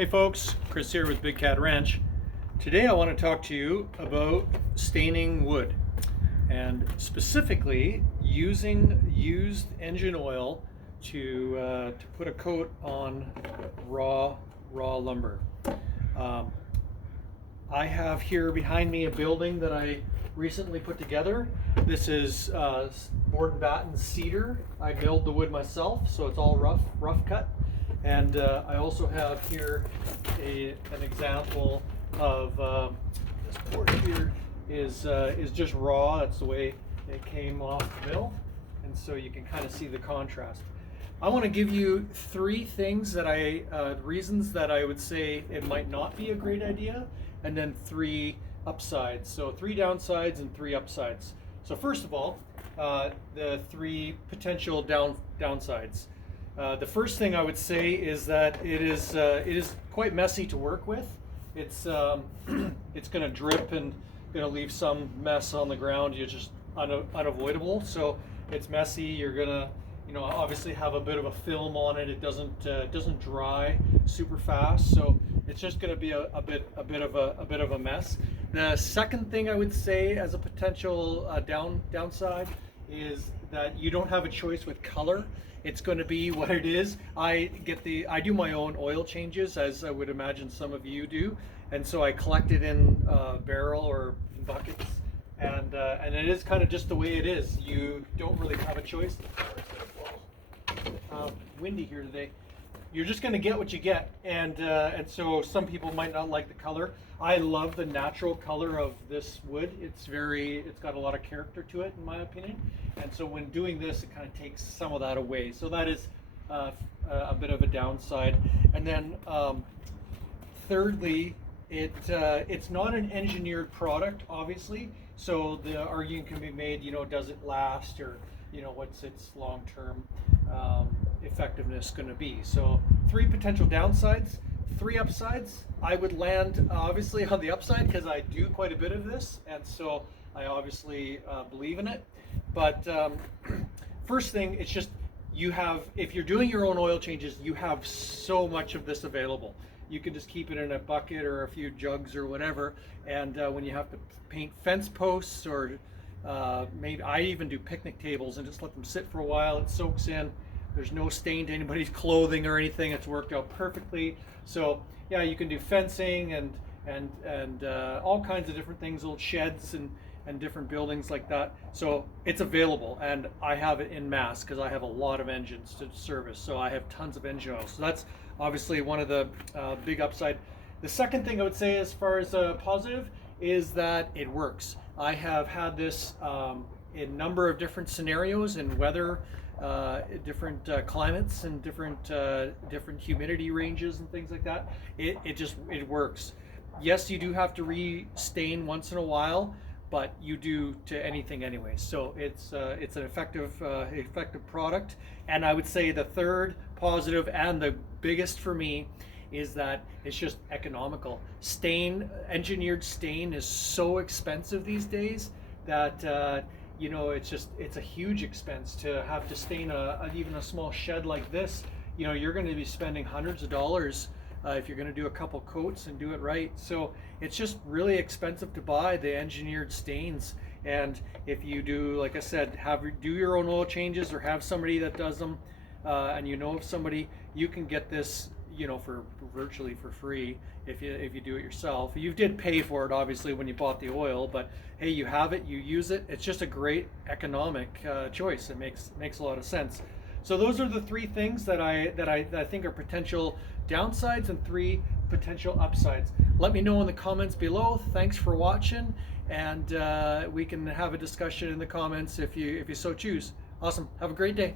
Hey folks, Chris here with Big Cat Ranch. Today I want to talk to you about staining wood and specifically using used engine oil to put a coat on raw lumber. I have here behind me a building that I recently put together. This is board and batten cedar. I milled the wood myself, so it's all rough cut. And I also have here an example of this board here is just raw. That's the way it came off the mill, and so you can kind of see the contrast. I want to give you three things that reasons that I would say it might not be a great idea, and then three upsides. So three downsides and three upsides. So first of all, the three potential downsides. The first thing I would say is that it is quite messy to work with. It's it's going to drip and going to leave some mess on the ground. It's just unavoidable. So it's messy. You're gonna obviously have a bit of a film on it. It doesn't dry super fast. So it's just going to be a bit of a mess. The second thing I would say as a potential downside is that you don't have a choice with color. It's going to be what it is. I do my own oil changes, as I would imagine some of you do, and so I collect it in barrel or buckets, and it is kind of just the way it is. You don't really have a choice. Windy here today. You're just going to get what you get, and so some people might not like the color. I love the natural color of this wood. It's got a lot of character to it, in my opinion. And so when doing this, it kind of takes some of that away. So that is a bit of a downside. And then thirdly, it's not an engineered product, obviously. So the argument can be made, does it last, or what's its long-term effectiveness going to be? So three potential downsides, three upsides. I would land obviously on the upside because I do quite a bit of this, and so I obviously believe in it. But first thing, it's just if you're doing your own oil changes, you have so much of this available. You can just keep it in a bucket or a few jugs or whatever, and when you have to paint fence posts, or maybe I even do picnic tables and just let them sit for a while, it soaks in. There's no stain to anybody's clothing or anything. It's worked out perfectly. So yeah, you can do fencing and all kinds of different things, old sheds and different buildings like that. So it's available, and I have it in mass because I have a lot of engines to service. So I have tons of engine oil. So that's obviously one of the big upside. The second thing I would say as far as a positive is that it works. I have had this in a number of different scenarios in weather, different climates and different humidity ranges and things like that. It works. Yes, you do have to re-stain once in a while, but you do to anything anyway. So it's an effective product. And I would say the third positive and the biggest for me is that it's just economical. Engineered stain is so expensive these days that it's a huge expense to have to stain even a small shed like this. You're going to be spending hundreds of dollars if you're going to do a couple coats and do it right. So it's just really expensive to buy the engineered stains. And if you do, like I said, do your own oil changes or have somebody that does them, and of somebody, you can get this for virtually for free if you do it yourself. You did pay for it obviously when you bought the oil, but hey, you have it, you use it. It's just a great economic choice. It makes a lot of sense. So those are the three things that I think are potential downsides and three potential upsides. Let me know in the comments below. Thanks for watching, and we can have a discussion in the comments if you so choose. Awesome. Have a great day.